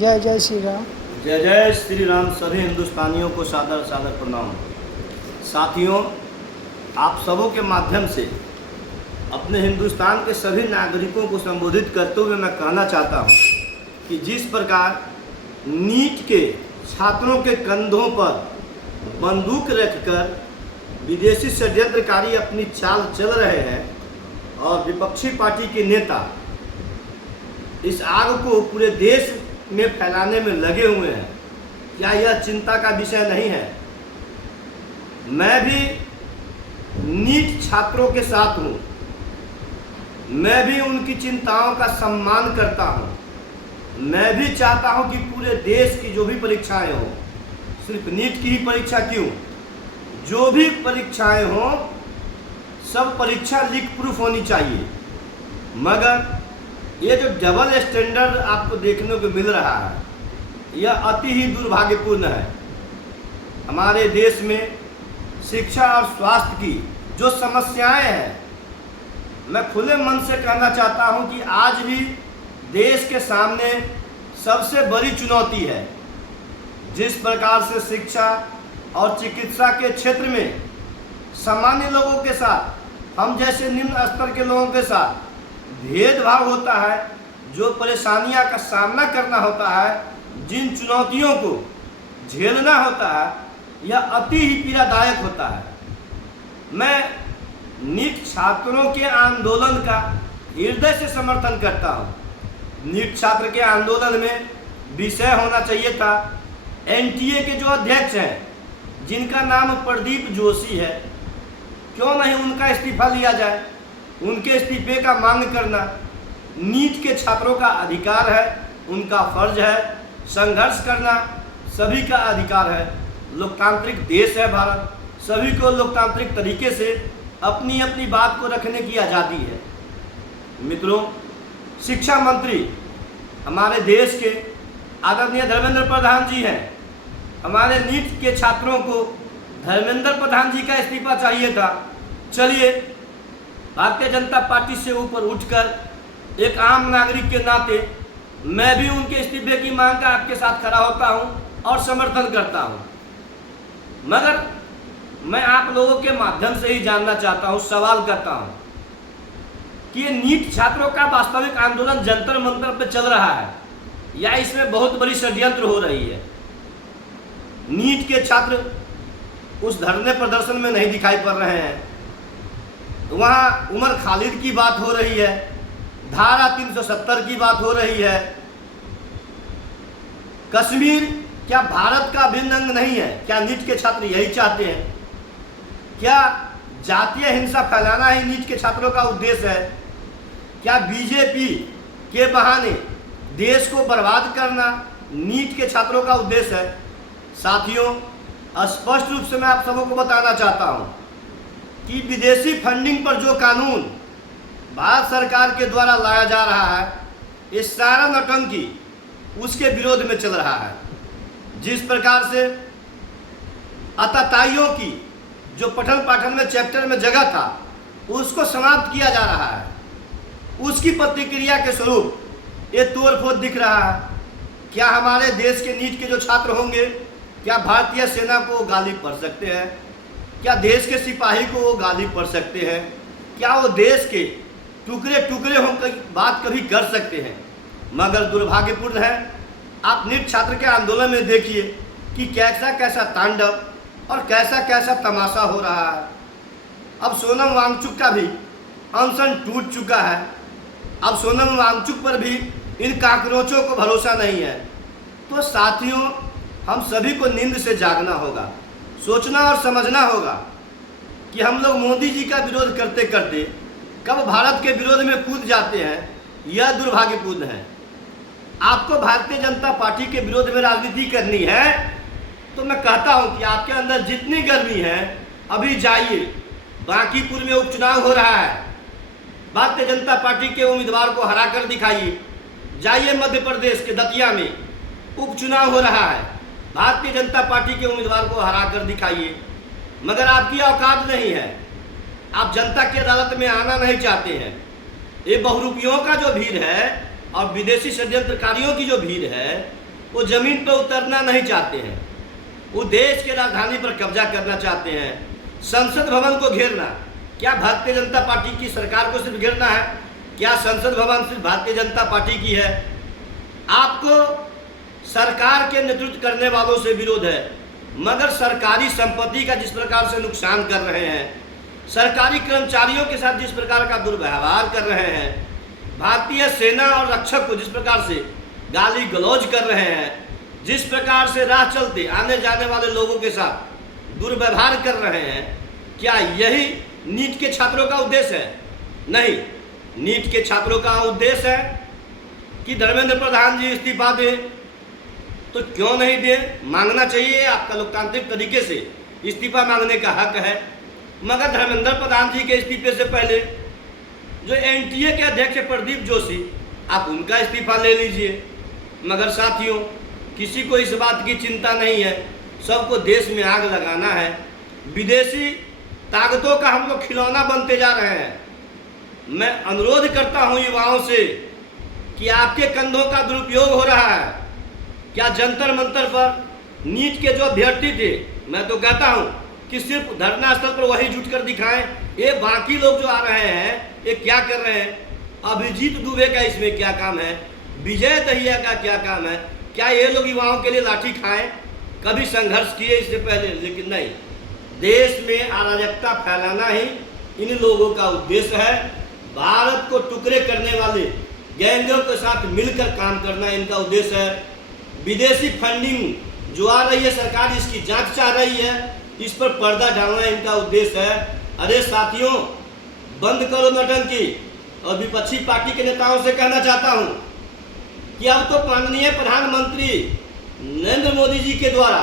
जय जय श्री राम। जय जय श्री राम। सभी हिंदुस्तानियों को सादर सादर प्रणाम। साथियों, आप सबों के माध्यम से अपने हिंदुस्तान के सभी नागरिकों को संबोधित करते हुए मैं कहना चाहता हूं कि जिस प्रकार नीट के छात्रों के कंधों पर बंदूक रखकर विदेशी षड्यंत्रकारी अपनी चाल चल रहे हैं और विपक्षी पार्टी के नेता इस आग को पूरे देश में फैलाने में लगे हुए हैं, क्या यह चिंता का विषय नहीं है? मैं भी नीट छात्रों के साथ हूँ, मैं भी उनकी चिंताओं का सम्मान करता हूँ। मैं भी चाहता हूँ कि पूरे देश की जो भी परीक्षाएं हों, सिर्फ नीट की ही परीक्षा क्यों, जो भी परीक्षाएं हों सब परीक्षा लीक प्रूफ होनी चाहिए। मगर ये जो डबल स्टैंडर्ड आपको देखने को मिल रहा है यह अति ही दुर्भाग्यपूर्ण है। हमारे देश में शिक्षा और स्वास्थ्य की जो समस्याएं हैं, मैं खुले मन से कहना चाहता हूं कि आज भी देश के सामने सबसे बड़ी चुनौती है। जिस प्रकार से शिक्षा और चिकित्सा के क्षेत्र में सामान्य लोगों के साथ, हम जैसे निम्न स्तर के लोगों के साथ भेदभाव होता है, जो परेशानियां का सामना करना होता है, जिन चुनौतियों को झेलना होता है, यह अति ही पीड़ादायक होता है। मैं नीट छात्रों के आंदोलन का हृदय से समर्थन करता हूं। नीट छात्र के आंदोलन में विषय होना चाहिए था एनटीए के जो अध्यक्ष हैं, जिनका नाम प्रदीप जोशी है, क्यों नहीं उनका इस्तीफा लिया जाए? उनके इस्तीफे का मांग करना नीट के छात्रों का अधिकार है, उनका फर्ज है। संघर्ष करना सभी का अधिकार है। लोकतांत्रिक देश है भारत, सभी को लोकतांत्रिक तरीके से अपनी अपनी बात को रखने की आज़ादी है। मित्रों, शिक्षा मंत्री हमारे देश के आदरणीय धर्मेंद्र प्रधान जी हैं। हमारे नीट के छात्रों को धर्मेंद्र प्रधान जी का इस्तीफा चाहिए था। चलिए, भारतीय जनता पार्टी से ऊपर उठकर एक आम नागरिक के नाते मैं भी उनके इस्तीफे की मांग का आपके साथ खड़ा होता हूं और समर्थन करता हूं। मगर मैं आप लोगों के माध्यम से ही जानना चाहता हूं, सवाल करता हूं कि ये नीट छात्रों का वास्तविक आंदोलन जंतर मंतर पे चल रहा है या इसमें बहुत बड़ी षड्यंत्र हो रही है? नीट के छात्र उस धरने प्रदर्शन में नहीं दिखाई पड़ रहे हैं। वहाँ उमर खालिद की बात हो रही है, धारा 370 की बात हो रही है। कश्मीर क्या भारत का अभिन्न अंग नहीं है? क्या नीट के छात्र यही चाहते हैं? क्या जातीय हिंसा फैलाना ही नीट के छात्रों का उद्देश्य है? क्या बीजेपी के बहाने देश को बर्बाद करना नीट के छात्रों का उद्देश्य है? साथियों, स्पष्ट रूप से मैं आप सबों को बताना चाहता हूं कि विदेशी फंडिंग पर जो कानून भारत सरकार के द्वारा लाया जा रहा है, ये सारा नौटंकी उसके विरोध में चल रहा है। जिस प्रकार से आतताइयों की जो पठन पाठन में चैप्टर में जगह था, उसको समाप्त किया जा रहा है, उसकी प्रतिक्रिया के स्वरूप ये तोड़फोड़ दिख रहा है। क्या हमारे देश के नीट के जो छात्र होंगे, क्या भारतीय सेना को गाली पढ़ सकते हैं? क्या देश के सिपाही को वो गाली पढ़ सकते हैं? क्या वो देश के टुकड़े टुकड़े होकर बात कभी कर सकते हैं? मगर दुर्भाग्यपूर्ण है, आप नीट छात्र के आंदोलन में देखिए कि कैसा कैसा तांडव और कैसा कैसा तमाशा हो रहा है। अब सोनम वांगचुक का भी अनशन टूट चुका है। अब सोनम वांगचुक पर भी इन काकरोचों को भरोसा नहीं है। तो साथियों, हम सभी को नींद से जागना होगा, सोचना और समझना होगा कि हम लोग मोदी जी का विरोध करते करते कब भारत के विरोध में कूद जाते हैं, यह दुर्भाग्यपूर्ण है। आपको भारतीय जनता पार्टी के विरोध में राजनीति करनी है तो मैं कहता हूं कि आपके अंदर जितनी गर्मी है, अभी जाइए। बांकीपुर में उपचुनाव हो रहा है, भारतीय जनता पार्टी के उम्मीदवार को हरा कर दिखाइए। जाइए मध्य प्रदेश के दतिया में उपचुनाव हो रहा है, भारतीय जनता पार्टी के उम्मीदवार को हरा कर दिखाइए। मगर आपकी औकात नहीं है, आप जनता की अदालत में आना नहीं चाहते हैं। ये बहुरूपियों का जो भीड़ है और विदेशी षड्यंत्रकारियों की जो भीड़ है, वो जमीन पर उतरना नहीं चाहते हैं, वो देश के राजधानी पर कब्जा करना चाहते हैं, संसद भवन को घेरना। क्या भारतीय जनता पार्टी की सरकार को सिर्फ घेरना है? क्या संसद भवन सिर्फ भारतीय जनता पार्टी की है? आपको सरकार के नेतृत्व करने वालों से विरोध है, मगर सरकारी संपत्ति का जिस प्रकार से नुकसान कर रहे हैं, सरकारी कर्मचारियों के साथ जिस प्रकार का दुर्व्यवहार कर रहे हैं, भारतीय सेना और रक्षक को जिस प्रकार से गाली गलौज कर रहे हैं, जिस प्रकार से राह चलते आने जाने वाले लोगों के साथ दुर्व्यवहार कर रहे हैं, क्या यही नीट के छात्रों का उद्देश्य है? नहीं, नीट के छात्रों का उद्देश्य है कि धर्मेंद्र प्रधान जी इस्तीफा दें। तो क्यों नहीं दें? मांगना चाहिए, आपका लोकतांत्रिक तरीके से इस्तीफा मांगने का हक है। मगर धर्मेंद्र प्रधान जी के इस्तीफे से पहले जो एनटीए के अध्यक्ष प्रदीप जोशी, आप उनका इस्तीफा ले लीजिए। मगर साथियों, किसी को इस बात की चिंता नहीं है, सबको देश में आग लगाना है। विदेशी ताकतों का हम लोग खिलौना बनते जा रहे हैं। मैं अनुरोध करता हूं युवाओं से कि आपके कंधों का दुरुपयोग हो रहा है। क्या जंतर मंतर पर नीट के जो अभ्यर्थी थे, मैं तो कहता हूं कि सिर्फ धरना स्थल पर वही जुट कर दिखाएं। ये बाकी लोग जो आ रहे हैं, ये क्या कर रहे हैं? अभिजीत दुबे का इसमें क्या काम है? विजय दहिया का क्या काम है? क्या ये लोग युवाओं के लिए लाठी खाएं? कभी संघर्ष किए इससे पहले? लेकिन नहीं, देश में अराजकता फैलाना ही इन लोगों का उद्देश्य है। भारत को टुकड़े करने वाले गैंगों के साथ मिलकर काम करना इनका उद्देश्य है। विदेशी फंडिंग जो आ रही है, सरकार इसकी जांच चाह रही है, इस पर पर्दा डालना इनका उद्देश्य है। अरे साथियों, बंद करो नौटंकी। और विपक्षी पार्टी के नेताओं से कहना चाहता हूं कि अब तो माननीय प्रधानमंत्री नरेंद्र मोदी जी के द्वारा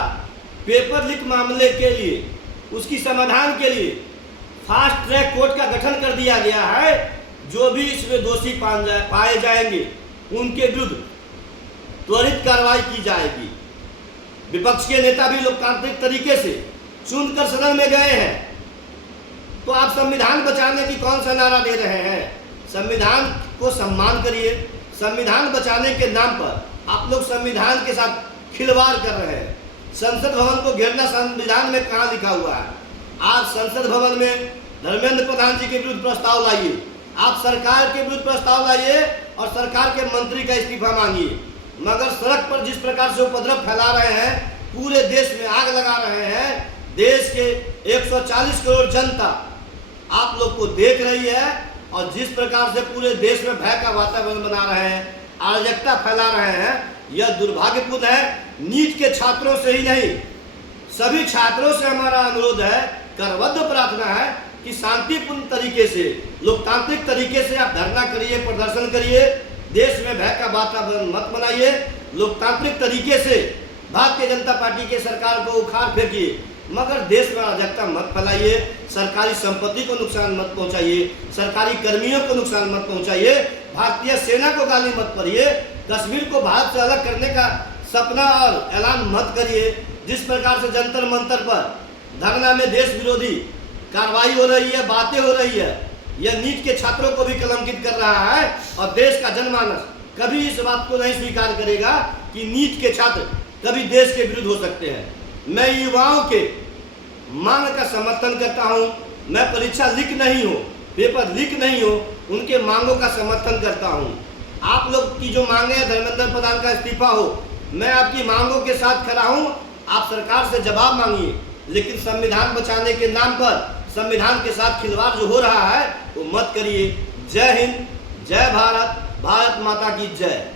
पेपर लीक मामले के लिए, उसकी समाधान के लिए फास्ट ट्रैक कोर्ट का गठन कर दिया गया है। जो भी इसमें दोषी पाए जाएंगे उनके विरुद्ध त्वरित कार्रवाई की जाएगी। विपक्ष के नेता भी लोकतांत्रिक तरीके से चुनकर सदन में गए हैं। तो आप संविधान बचाने की कौन सा नारा दे रहे हैं? संविधान को सम्मान करिए। संविधान बचाने के नाम पर आप लोग संविधान के साथ खिलवाड़ कर रहे हैं। संसद भवन को घेरना संविधान में कहाँ लिखा हुआ है? आप संसद भवन में धर्मेंद्र प्रधान जी के विरुद्ध प्रस्ताव लाइए, आप सरकार के विरुद्ध प्रस्ताव लाइए और सरकार के मंत्री का इस्तीफा मांगिए। मगर सड़क पर जिस प्रकार से उपद्रव फैला रहे हैं, पूरे देश में आग लगा रहे हैं, देश के 140 करोड़ जनता आप लोग को देख रही है और जिस प्रकार से पूरे देश में भय का वातावरण बना रहे हैं, अराजकता फैला रहे हैं, यह दुर्भाग्यपूर्ण है। नीट के छात्रों से ही नहीं, सभी छात्रों से हमारा अनुरोध है, करबद्ध प्रार्थना है कि शांतिपूर्ण तरीके से, लोकतांत्रिक तरीके से आप धरना करिए, प्रदर्शन करिए, देश में भय का वातावरण मत बनाइए। लोकतांत्रिक तरीके से भारतीय जनता पार्टी के सरकार को उखाड़ फेंकिए, मगर देश में अराजकता मत फैलाइए। सरकारी संपत्ति को नुकसान मत पहुंचाइए, सरकारी कर्मियों को नुकसान मत पहुंचाइए, भारतीय सेना को गाली मत करिए, कश्मीर को भारत से अलग करने का सपना और ऐलान मत करिए। जिस प्रकार से जंतर मंतर पर धरना में देश विरोधी कार्रवाई हो रही है, बातें हो रही है, यह नीट के छात्रों को भी कलंकित कर रहा है और देश का जनमानस कभी इस बात को नहीं स्वीकार करेगा कि नीट के छात्र कभी देश के विरुद्ध हो सकते हैं। मैं युवाओं के मांग का समर्थन करता हूं। मैं परीक्षा लीक नहीं हो, पेपर लीक नहीं हो, उनके मांगों का समर्थन करता हूं। आप लोग की जो मांगे हैं, धर्मेंद्र प्रधान का इस्तीफा हो, मैं आपकी मांगों के साथ खड़ा हूं। आप सरकार से जवाब मांगिए, लेकिन संविधान बचाने के नाम पर संविधान के साथ खिलवाड़ जो हो रहा है वो मत करिए। जय हिंद, जय भारत, भारत माता की जय।